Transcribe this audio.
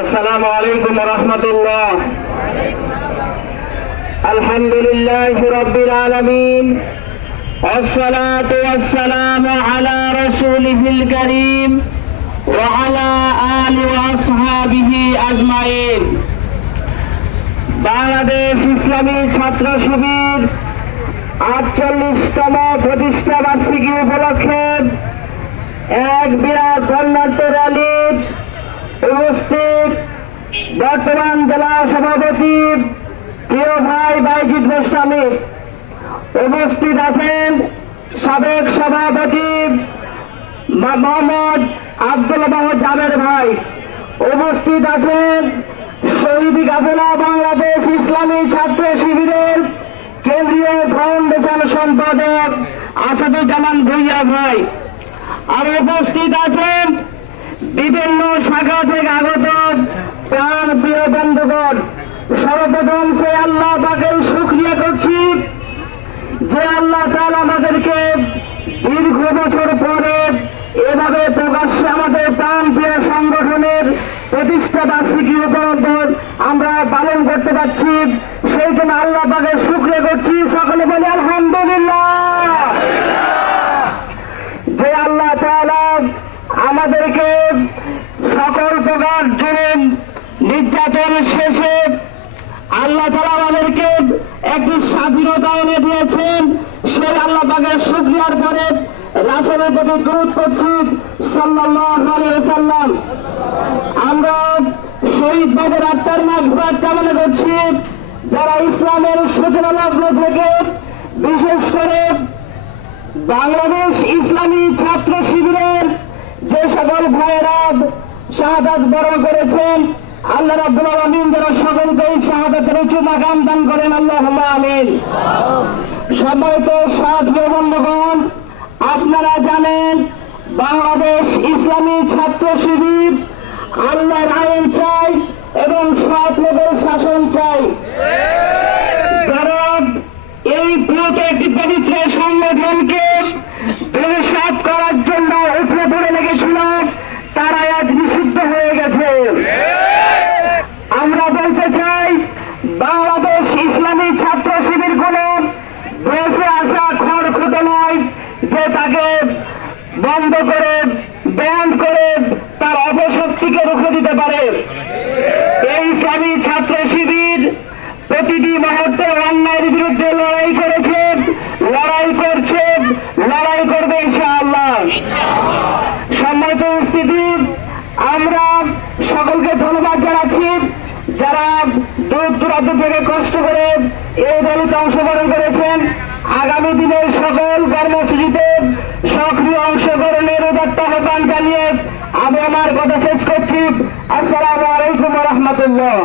السلام عليكم ورحمة الله الحمد لله رب العالمين والصلاة والسلام على رسوله الكريم وعلى آل وأصحابه أجمعين বাংলাদেশ ইসলামী ছাত্র শিবির আটচল্লিশতম প্রতিষ্ঠা বার্ষিকী উপলক্ষে এক বিরাট ধর্নাট্য র্যালির উপস্থিত বর্তমান জেলা সভাপতি প্রিয় ভাই বাইজিৎ গোস্বামী উপস্থিত আছেন সাবেক সভাপতি মোহাম্মদ আব্দুল মাহমুদ জাবের ভাই। উপস্থিত আছেন শহীদ কাফেলা বাংলাদেশ ইসলামী ছাত্র শিবিরের কেন্দ্রীয় ফাউন্ডেশন সম্পাদক আসাদুজ্জামান ভুইয়া ভাই। আর উপস্থিত আছেন বিভিন্ন শাখা থেকে আগত প্রাণ প্রিয় বন্ধুগণ, সর্বপ্রথম সে আল্লাহ পাকের শুক্রিয়া করছি যে আল্লাহ তাআলা আমাদেরকে দীর্ঘ বছর পরে এভাবে প্রকাশ্যে আমাদের প্রাণ প্রিয় সংগঠনের প্রতিষ্ঠা বার্ষিকী উপলব্ধ আমরা পালন করতে পারছি। সেই জন্য আল্লাহ পাকের শুক্রিয়া করছি। সকলে বলি, আলহামদুলিল্লাহ। যে আল্লাহ তাআলা আমাদেরকে সকল প্রকার জুলুম নির্যাতন শেষে আল্লাহ তালা আমাদেরকে একটি স্বাধীনতা এনে দিয়েছেন। সেই আল্লাহ পাকের শুক্রিয়ার পরে রাসেলের প্রতি দূর করছি সাল্লাম আমরা শহীদ বাদের আত্মার মাঝ ঘুরার কামনা করছি। যারা ইসলামের সূচনা লগ্ন থেকে, বিশেষ করে বাংলাদেশ ইসলামী ছাত্র শিবিরের যে সকল ভাইয়েরা শাহাদাত বরণ করেছেন আল্লাহ রাব্বুল আলামিন যেন সকলকে শাহাদাতের উঁচু মাকাম দান করেন আল্লাহ আমিন। সম্মানিত সাত বন্ধুগণ আপনারা জানেন বাংলাদেশ ইসলামী ছাত্র শিবির আল্লাহর আইন চাই এবং সৎ লোকের শাসন চাই। যারা এই পবিত্র সংগঠনকে যে তাকে বন্ধ করে ব্যান্ড করে তার অপশক্তিকে রুখে দিতে পারে। এই ইসলামী ছাত্র শিবির প্রতিটি মুহূর্তে অন্যায়ের বিরুদ্ধে লড়াই করেছে, লড়াই করছে, লড়াই করবে ইনশাআল্লাহ। সম্মানিত উপস্থিতি, আমরা সকলকে ধন্যবাদ জানাচ্ছি যারা দূর দূরান্ত থেকে কষ্ট করে এই দলিত অংশগ্রহণ করেছেন। আগামী দিনের সকল কর্মসূচিতে জানিয়ে আমি আমার কথা শেষ করছি। আসসালামু আলাইকুম রহমতুল্লাহ।